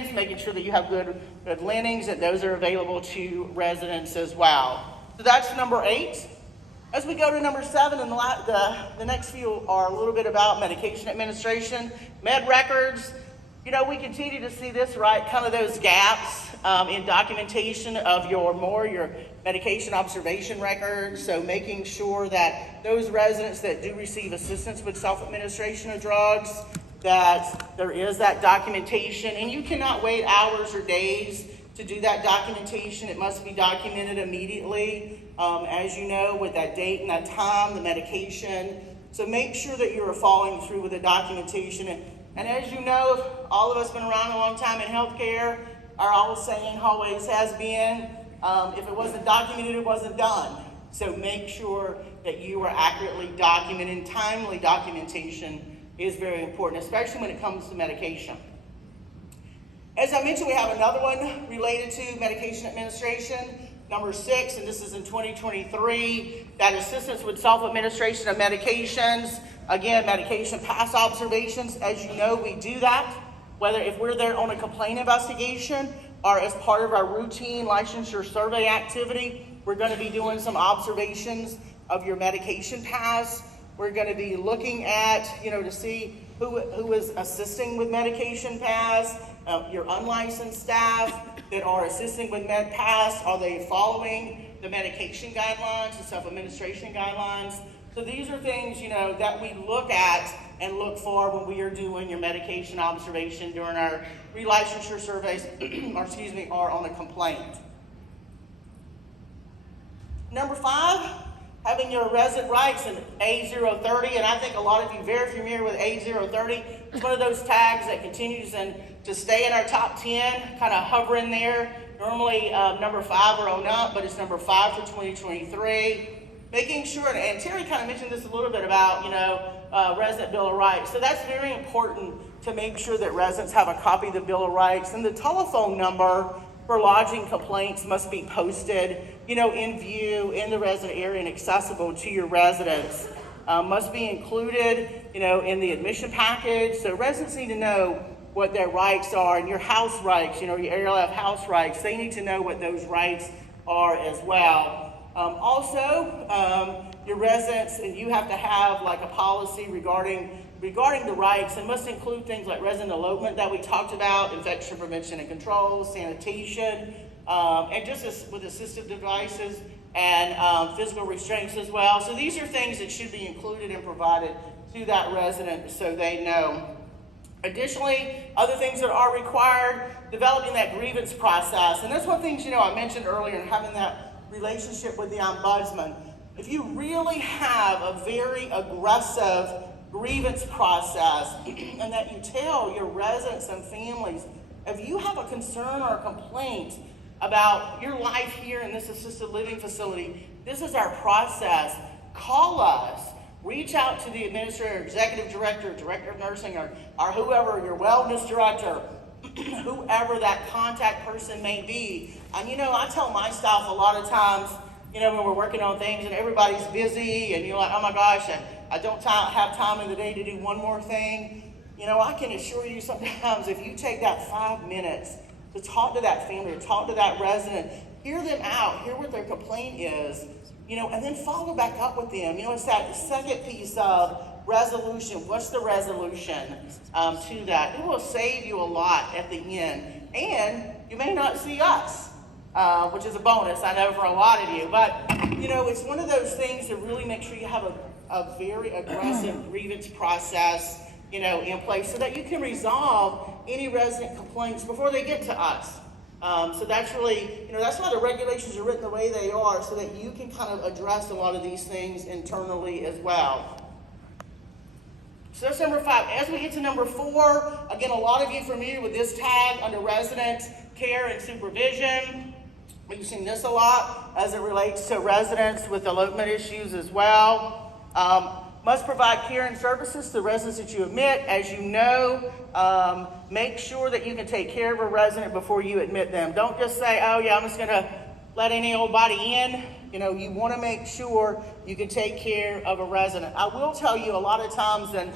linens, making sure that you have good linens, that those are available to residents as well. So that's number 8. As we go to number 7, and the next few are a little bit about medication administration, med records. You know, we continue to see this, right, kind of those gaps in documentation of your medication observation records. So making sure that those residents that do receive assistance with self-administration of drugs, that there is that documentation. And you cannot wait hours or days to do that documentation. It must be documented immediately, as you know, with that date and that time, the medication. So make sure that you are following through with the documentation. And as you know, all of us been around a long time in healthcare. Our old saying always has been, if it wasn't documented, it wasn't done. So make sure that you are accurately documenting. Timely documentation is very important, especially when it comes to medication. As I mentioned, we have another one related to medication administration, number 6, and this is in 2023, that assistance with self-administration of medications. Again, medication pass observations. As you know, we do that, whether if we're there on a complaint investigation or as part of our routine licensure survey activity, we're going to be doing some observations of your medication pass. We're going to be looking at, to see who is assisting with medication pass, your unlicensed staff that are assisting with med pass. Are they following the medication guidelines, the self-administration guidelines? So these are things, that we look at and look for when we are doing your medication observation during our relicensure surveys, or on a complaint. Number 5, having your resident rights in A030, and I think a lot of you are very familiar with A030. It's one of those tags that continues to stay in our top 10, kind of hovering there. Normally number 5 are on up, but it's number 5 for 2023. Making sure, and Terry kind of mentioned this a little bit about, resident Bill of Rights. So that's very important to make sure that residents have a copy of the Bill of Rights. And the telephone number for lodging complaints must be posted, in view, in the resident area and accessible to your residents. Must be included, in the admission package. So residents need to know what their rights are, and your house rights, your area of house rights. They need to know what those rights are as well. Also, your residents, and you have to have like a policy regarding the rights, and must include things like resident elopement that we talked about, infection prevention and control, sanitation, and just with assistive devices and physical restraints as well. So these are things that should be included and provided to that resident so they know. Additionally, other things that are required, developing that grievance process. And that's one thing, I mentioned earlier, and having that relationship with the ombudsman. If you really have a very aggressive grievance process and that you tell your residents and families, if you have a concern or a complaint about your life here in this assisted living facility, this is our process. Call us. Reach out to the administrator, executive director, director of nursing, or whoever, your wellness director, whoever that contact person may be. And I tell my staff a lot of times, when we're working on things and everybody's busy and you're like, oh my gosh, I don't have time in the day to do one more thing. I can assure you sometimes if you take that 5 minutes to talk to that family or talk to that resident, hear them out, hear what their complaint is, and then follow back up with them. It's that second piece of resolution. What's the resolution to that? It will save you a lot at the end. And you may not see us, which is a bonus, I know, for a lot of you. But, it's one of those things to really make sure you have a very aggressive grievance process, in place so that you can resolve any resident complaints before they get to us. So that's really, that's why the regulations are written the way they are, so that you can kind of address a lot of these things internally as well. So that's number 5. As we get to number 4, again, a lot of you familiar with this tag under resident care and supervision. We've seen this a lot as it relates to residents with elopement issues as well. Must provide care and services to residents that you admit. As you know, make sure that you can take care of a resident before you admit them. Don't just say, oh yeah, I'm just gonna let any old body in. You wanna make sure you can take care of a resident. I will tell you a lot of times, and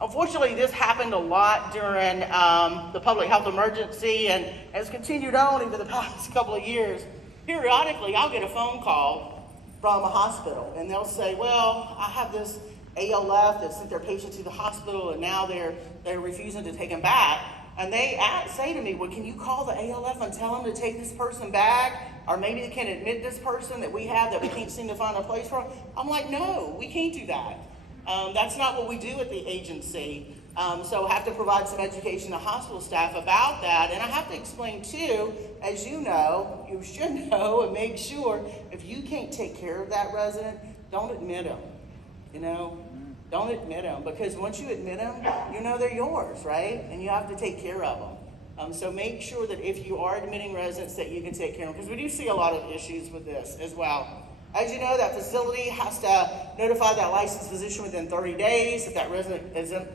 Unfortunately, this happened a lot during the public health emergency and has continued on even the past couple of years. Periodically, I'll get a phone call from a hospital and they'll say, well, I have this ALF that sent their patient to the hospital and now they're refusing to take him back. And they say to me, well, can you call the ALF and tell them to take this person back? Or maybe they can admit this person that we have that we can't seem to find a place for. I'm like, no, we can't do that. That's not what we do at the agency. So I have to provide some education to hospital staff about that. And I have to explain too, as you know, you should know and make sure if you can't take care of that resident, don't admit them, you know? Don't admit them, because once you admit them, you know they're yours, right? And you have to take care of them. So make sure that if you are admitting residents that you can take care of them, because we do see a lot of issues with this as well. As you know, that facility has to notify that licensed physician within 30 days if that resident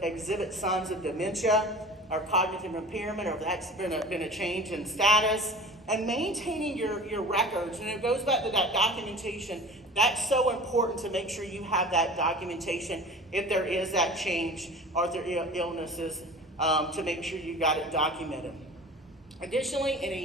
exhibits signs of dementia or cognitive impairment, or if that's been a change in status. And maintaining your records, and it goes back to that documentation. That's so important to make sure you have that documentation if there is that change or if there are illnesses, to make sure you got it documented. Additionally, in a